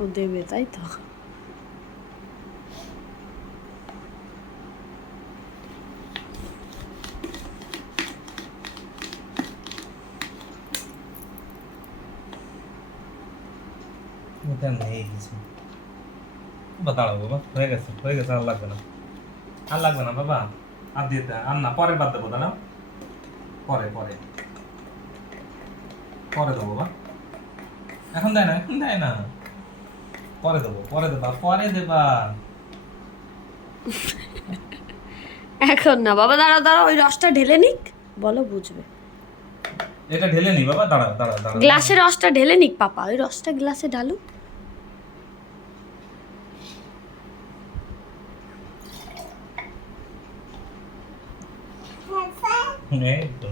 ও দেবে, তাই তো? ওটা নেই কিছু। বাবা দাঁড়াও বাবা, হয়ে গেছে হয়ে গেছে, আর লাগবে না, আর লাগবে না বাবা, আর দিতে আর না, পরের বার দেবো, দাঁড়াও, পরে পরে পরে দেবো বাবা, এখন দেয় না, এখন দেয় না, পরে দেবো, পরে দেবা, পরে দেবা। এখন না বাবা, দাঁড়াও দাঁড়াও, ওই রসটা ঢেলে নিক, বলো বুঝবে। এটা ঢেলে নি বাবা, দাঁড়াও দাঁড়াও দাঁড়াও। গ্লাসে রসটা ঢেলে নিক পাপা, ওই রসটা গ্লাসে ঢালু। এই তো।